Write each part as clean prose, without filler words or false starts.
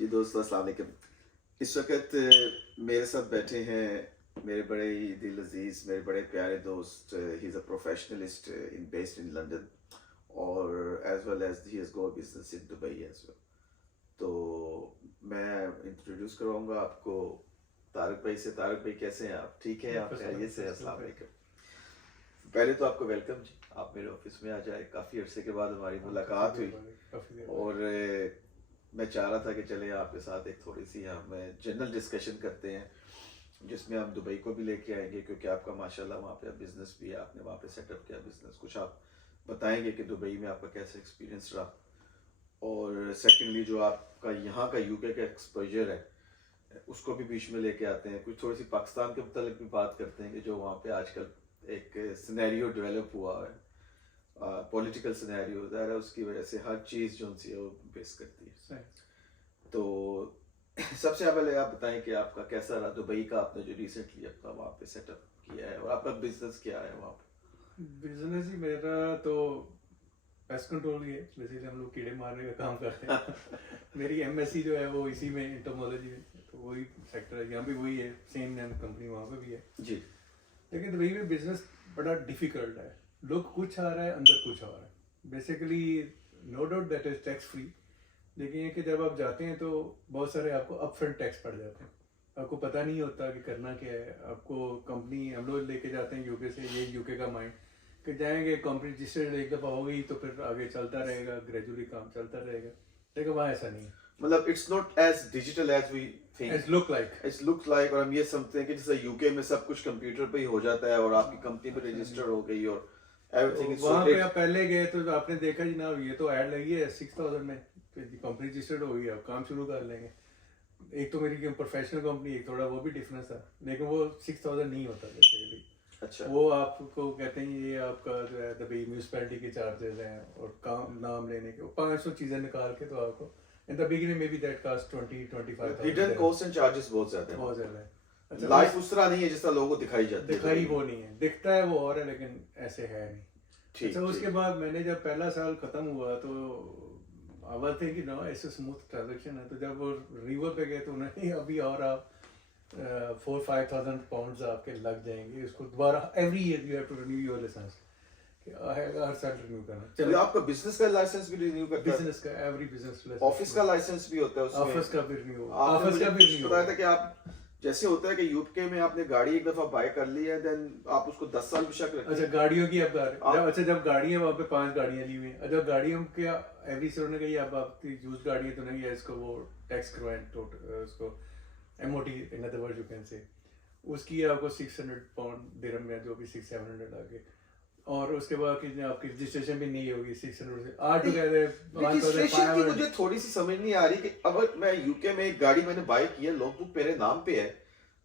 जी दोस्तों अस्सलाम वालेकुम। इस वक्त मेरे साथ बैठे हैं मेरे बड़े ही दिल अजीज मेरे बड़े प्यारे दोस्त। He is a professionalist in based in London और as well as he has go business in Dubai as well. तो मैं इंट्रोड्यूस करवाऊंगा आपको तारिक भाई से। तारिक भाई कैसे हैं आप? ठीक है, आप खैरियत से? अस्सलाम वालेकुम। पहले तो आपको वेलकम जी, आप मेरे ऑफिस में आ जाए। काफ़ी अरसे के बाद हमारी मुलाकात हुई और मैं चाह रहा था कि चले आपके साथ एक थोड़ी सी हम जनरल डिस्कशन करते हैं जिसमें हम दुबई को भी लेके आएंगे, क्योंकि आपका माशाल्लाह वहाँ पे बिजनेस भी है, आपने वहाँ पे सेटअप किया बिजनेस। कुछ आप बताएंगे कि दुबई में आपका कैसा एक्सपीरियंस रहा, और सेकेंडली जो आपका यहाँ का यूके का एक्सपोजर है उसको भी बीच में लेके आते हैं। कुछ थोड़ी सी पाकिस्तान के मतलब भी बात करते हैं कि जो वहाँ पे आजकल एक सिनेरियो डेवलप हुआ है, पॉलिटिकल सिनेरियो है, उसकी वजह से हर चीज़ जो उनसे वो बेस करती है। तो सबसे पहले आप बताएं कि आपका कैसा रहा दुबई का, आपने जो रिसेंटली अपना वहाँ पे सेटअप किया है, और आपका बिजनेस क्या है वहाँ पे? बिजनेस ही मेरा तो पेस्ट कंट्रोल ही है। बेसिकली हम लोग कीड़े मारने का काम करते हैं। मेरी एमएससी जो है वो इसी में एंटोमोलॉजी में, तो वही सेक्टर है, यहाँ भी वही है, सेम नेम कंपनी वहाँ पे भी है जी। लेकिन दुबई में बिजनेस बड़ा डिफिकल्ट है। लोग कुछ आ रहा है, अंदर कुछ आ रहा है। Basically no doubt that is tax free, लेकिन ये कि जब आप जाते हैं तो बहुत सारे आपको अप फ्रंट टैक्स पड़ जाते हैं। आपको पता नहीं होता कि करना क्या है। आपको कंपनी हम लोग लेके जाते हैं यूके से, ये यूके का माइंड कि जाएंगे कंपनी रजिस्टर्ड एक दफ़ा हो गई तो फिर आगे चलता रहेगा, ग्रेजुअली काम चलता रहेगा। लेकिन वहाँ ऐसा नहीं है। मतलब it's not as digital as we think, it's look like और हम ये समझते हैं कि जैसे यूके में सब कुछ कंप्यूटर पे ही हो जाता है और आपकी कंपनी पे रजिस्टर हो गई और एवरीथिंग इज वहाँ पे आप पहले गए तो आपने देखा जनाब ये तो ऐड लगी है 6000 में, कंपनी रजिस्टर्ड हो गई, आप काम शुरू कर लेंगे। एक तो मेरी प्रोफेशनल कंपनी, एक थोड़ा वो भी डिफरेंस था, लेकिन वो 6000 नहीं होता बेसिकली। अच्छा। वो आपको कहते हैं ये आपका जो है दुबई म्यूनसिपैलिटी के चार्जेस हैं और काम नाम लेने के 500 चीज़ें निकाल के, तो आपको in the beginning may be that caste 20-25,000। Hidden cost and charges बहुत ज्यादा हैं, बहुत ज़्यादा है। अच्छा, लाइफ उस तरह नहीं है जिस तरह लोगों को दिखाई जाती है। दिखाई वो नहीं है, दिखता है वो और है, लेकिन ऐसे है नहीं। ठीक। अच्छा, उसके बाद मैंने जब पहला साल खत्म हुआ तो आवाज थे कि ना ऐसे स्मूथ ट्रांजेक्शन है, तो जब वो रिवर पे गए तो उन्होंने अभी और आप 4-5,000 पाउंड्स आपके लग जाएंगे इसको दोबारा। Every year you have to renew your licence, हर साल रिन्यू करना। चलो आपका बिजनेस का लाइसेंस भी रिन्यू करता है? बिजनेस का एवरी बिजनेस लाइसेंस। ऑफिस का लाइसेंस भी होता है उसमें? ऑफिस का भी रिन्यू, आपने ऑफिस का भी रिन्यू बताया था कि आप जैसे होता है कि यूके में आपने गाड़ी एक दफा बाय कर ली है, देन आप उसको 10 साल भी शक रखते हैं। अच्छा, गाड़ियों की अब जब गाड़ी है वहाँ पे 5 गाड़ियाँ ली हुई हैं। जब गाड़ियों के एवरी से उन्होंने कही अब आपकी यूज गाड़ी है तो नहीं है, इसको वो टैक्स करवाएं, उसको MOT in other word you can say, उसकी आपको 600 पाउंड दिरहम में, जो भी 600-700 आगे। और उसके बाद की आपकी रजिस्ट्रेशन भी नहीं होगी 600 से आठ रजिस्ट्रेशन की मुझे थोड़ी सी समझ नहीं आ रही कि अगर मैं यूके में एक गाड़ी मैंने बाय की है, लॉग बुक मेरे नाम पे है,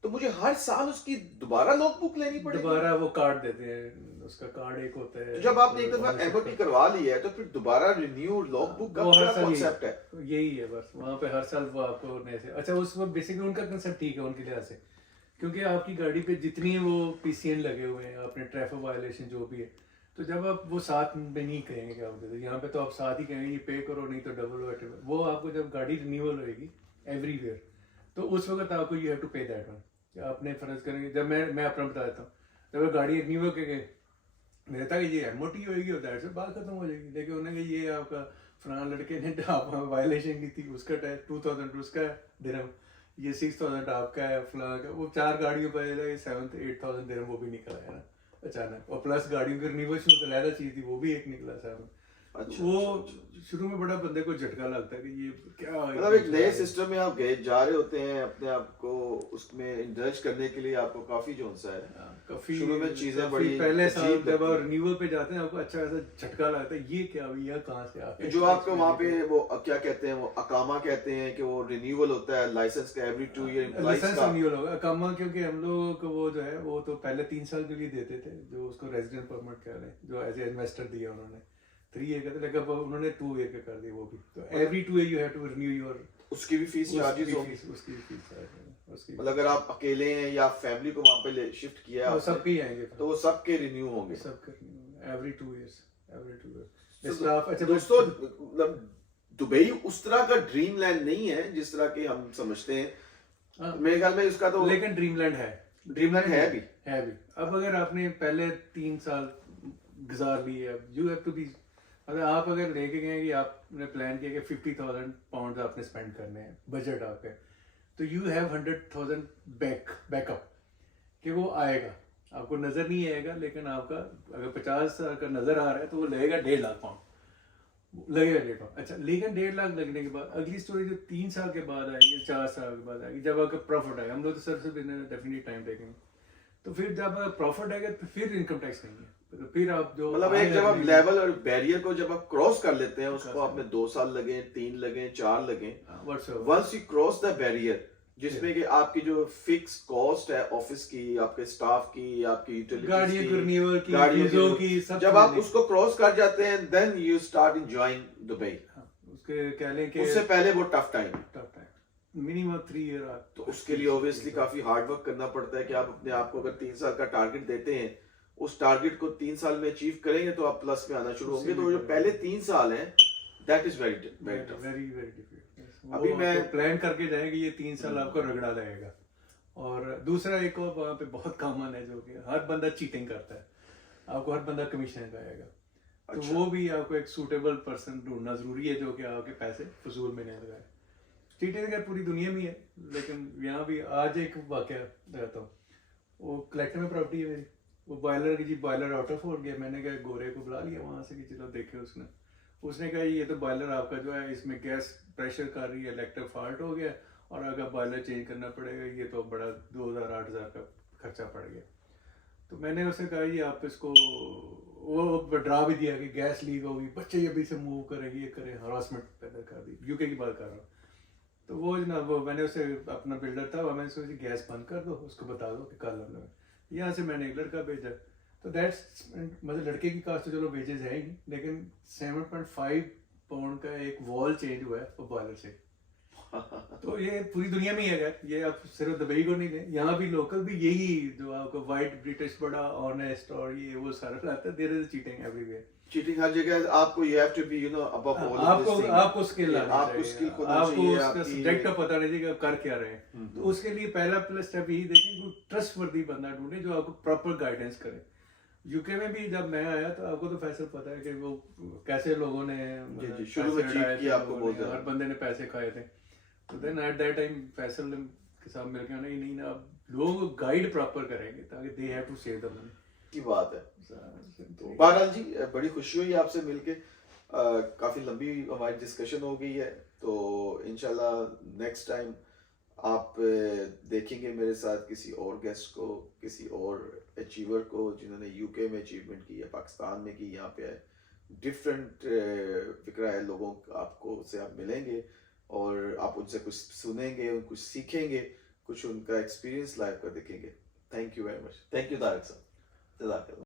तो मुझे हर साल उसकी दोबारा लॉग बुक लेनी पड़ेगी? दोबारा वो कार्ड देते हैं, उसका कार्ड एक होता है। तो जब आपने एक दफा एमओटी करवा ली है तो फिर दोबारा रिन्यू लॉग बुक का क्या कांसेप्ट है? यही है बस, वहाँ पे हर साल वो आपको नए से। अच्छा, उसमें बेसिकली उनका कंसेप्ट ठीक है उनके लिहाज से, क्योंकि आपकी गाड़ी पे जितनी वो पीसीएन लगे हुए हैं, आपने ट्रैफिक वायलेशन जो भी है, तो जब आप वो साथ में नहीं कहेंगे क्या बोलते थे, यहाँ पे तो आप साथ ही कहेंगे ये पे करो, नहीं तो डबल वो आपको जब गाड़ी रिन्यूअल होएगी एवरीवेयर, तो उस वक्त आपको यू हैव टू पे दैट वन। आपने फर्ज करेंगे, जब मैं अपना बता देता हूँ, जब गाड़ी रिन्यूअल के गए मेरे था कि ये एमओटी होएगी और दैट से बात खत्म हो जाएगी, लेकिन उन्होंने कहा ये आपका फलाना लड़के ने वायलेशन की थी, उसका टैक्स 2000 उसका दिरहम, ये 6000 आपका है, फलाना का। वो 4 गाड़ियों पर 7-8,000 दिरहम वो भी निकला है ना अचानक, और प्लस गाड़ियों की रिन्यूवेशन तो लहरा चीज थी, वो भी एक निकला साहब। अच्छा, वो अच्छा। शुरू में बड़ा बंदे को झटका लगता है कि ये क्या, मतलब एक नए सिस्टम में आप गए जा रहे होते हैं, अपने आप को उसमें इंडल्ज करने के लिए आपको काफी जोन सा है, काफी शुरू में चीजें बड़ी पहले साल जब आप रिन्यूअल पे जाते हैं आपको अच्छा ऐसा झटका लगता है, ये क्या हुआ, ये कहाँ से आ गया। जो आपको वहाँ पे वो क्या कहते हैं, वो अकामा कहते हैं कि वो रिन्यूअल होता है लाइसेंस का एवरी 2 ईयर लाइसेंस रिन्यूअल होगा अकामा, क्योंकि हम लोग को वो जो है वो तो पहले 3 साल के लिए देते थे, जो उसको रेजिडेंट परमिट कह रहे हैं, जो एज ए इन्वेस्टर दिया उन्होंने 3 ईयर का था, लेकिन उन्होंने 2 ईयर का कर दिया वो भी। तो every 2 year you have to renew your, उसकी भी फीस चार्जेस होंगी? उसकी फीस उसकी, मतलब अगर आप अकेले हैं या फैमिली को वहाँ पे शिफ्ट किया है, सबके ही आएंगे, तो वो सबके रिन्यू होंगे? सबके एवरी 2 ईयर्स, एवरी 2 ईयर्स। अच्छा दोस्तों, मतलब दुबई उस तरह का ड्रीम लैंड नहीं है जिस तरह के हम समझते हैं। हाँ, मेरे ख्याल में उसका तो लेकिन ड्रीमलैंड है। ड्रीमलैंड है भी। अब अगर आपने पहले 3 साल गुजार लिए, यू हैव टू बी, अगर लेके गए कि आपने प्लान किया कि 50,000 पाउंड आपने स्पेंड करने हैं बजट आपके, तो यू हैव 100,000 बैकअप कि वो आएगा, आपको नजर नहीं आएगा, लेकिन आपका अगर 50,000 का नजर आ रहा है तो वो लगेगा 1.5 लाख पाउंड, लगेगा 1.5 लाख। अच्छा, लेकिन 1.5 लाख लगने के बाद अगली स्टोरी जो 3 साल के बाद आएगी, 4 साल के बाद आएगी, जब आपका प्रॉफिट आएगा, हम लोग तो सबसे डेफिनेटली टाइम टेकिंग, तो फिर जब प्रॉफिट आएगा तो फिर इनकम टैक्स नहीं है, तो फिर आप जो मतलब एक जब आप लेवल और बैरियर को जब आप क्रॉस कर लेते हैं, उसको क्रॉस आपने 2 साल लगे, 3 लगे, 4 लगे, whatsoever once you cross the barrier जिसमें कि आपकी जो फिक्स कॉस्ट है ऑफिस की, आपके स्टाफ की, आपकी गाड़ियां यूटिलिटीज रिन्यूअल की, गाड़ियों वीज़ों की, सब जब आप चीज़ें। उसको क्रॉस कर जाते हैं, then you start enjoying Dubai. हाँ, उसके कह लें कि उससे पहले वो tough time, tough time, minimum 3 year. तो उसके लिए ऑब्वियसली काफी हार्ड वर्क करना पड़ता है कि आप अपने आप को अगर 3 साल का टारगेट देते हैं, उस टारगेट को 3 साल में अचीव करेंगे तो आप प्लस में आना शुरू होंगे। तो जो पहले 3 साल हैं, that is very very tough. Very very difficult. अभी मैं प्लान करके जाएंगे, ये 3 साल आपको रगड़ा लगेगा। और दूसरा एक और वहाँ पे बहुत कॉमन है, जो कि हर बंदा चीटिंग करता है, आपको हर बंदा कमीशन लगाएगा, तो अच्छा। वो भी आपको एक सूटेबल पर्सन ढूंढना जरूरी है जो कि आपके पैसे फजूल में नहीं लगाए। चीटिंग का पूरी दुनिया में है, लेकिन यहाँ भी आज एक वाकया रहता हूँ, वो कलेक्टर में प्रॉपर्टी है मेरी, वो बॉयलर की बॉयलर आउट ऑफ हो गया, मैंने कहा गोरे को बुला लिया वहाँ से कि चलो देखे, उसने कहा ये तो बॉयलर आपका जो है इसमें गैस प्रेशर कर रही है, इलेक्ट्रिक फॉल्ट हो गया और अगर बॉयलर चेंज करना पड़ेगा, ये तो बड़ा 2,000-8,000 का खर्चा पड़ गया। तो मैंने उसे कहा ये आप इसको, वो डरा भी दिया कि गैस लीक होगी, बच्चे अभी से मूव करेंगे, ये करें, हरासमेंट पैदा कर दी, यूके की बात कर रहा हूँ। तो वो जनाब, वो मैंने उसे, अपना बिल्डर था, मैंने उसे गैस बंद कर दो, उसको बता दो कि कल हम लोग यहाँ से, मैंने एक लड़का भेजा, तो दैट्स, मतलब लड़के की कास्ट तो चलो वेजेस है ही नहीं, लेकिन 7.5 पाउंड का एक वॉल चेंज हुआ है वो बॉयलर से। तो ये पूरी दुनिया में ही है, ये आप सिर्फ दुबई को नहीं दें, यहाँ भी लोकल भी यही, जो आपको वाइट ब्रिटिश बड़ा ऑनेस्ट और ये वो सारा लाता है, there is cheating everywhere. Cheating हर जगह। आपको you have to be you know above all of this thing. आपको स्किल आनी आपको चाहिए, स्किल को आपको चाहिए, उसका आपकी सब्जेक्ट का पता नहीं चाहिए कि आप कर क्या रहे हैं। तो उसके लिए पहला प्लस स्टेप यही देखें कि ट्रस्ट वर्दी बंदा ढूंढे जो आपको प्रॉपर गाइडेंस करे। यूके में भी जब मैं आया तो आपको तो फैसल पता है कि वो कैसे लोगों ने जी, शुरू में चीट किया, आपको बोलते हैं हर बंदे ने पैसे खाए थे। तो then at that time Faisal के साथ मिलकर नहीं ना, अब लोग गाइड प्रॉपर करेंगे ताकि they have to save the money की बात है। तो बहरहाल जी, बड़ी खुशी हुई आपसे मिलके, काफी लंबी हमारी डिस्कशन हो गई है, तो इंशाल्लाह नेक्स्ट टाइम आप देखेंगे मेरे साथ किसी और गेस्ट को, किसी और अचीवर को जिन्होंने यूके में अचीवमेंट की है, पाकिस्तान में की, यहाँ पे है, डिफरेंट फिक्रा है लोगों का, आपको से आप मिलेंगे और आप उनसे कुछ सुनेंगे, कुछ सीखेंगे, कुछ उनका एक्सपीरियंस लाइफ का देखेंगे। Thank you very much. Thank you Tariq साहब। जज़ाकल्लाह।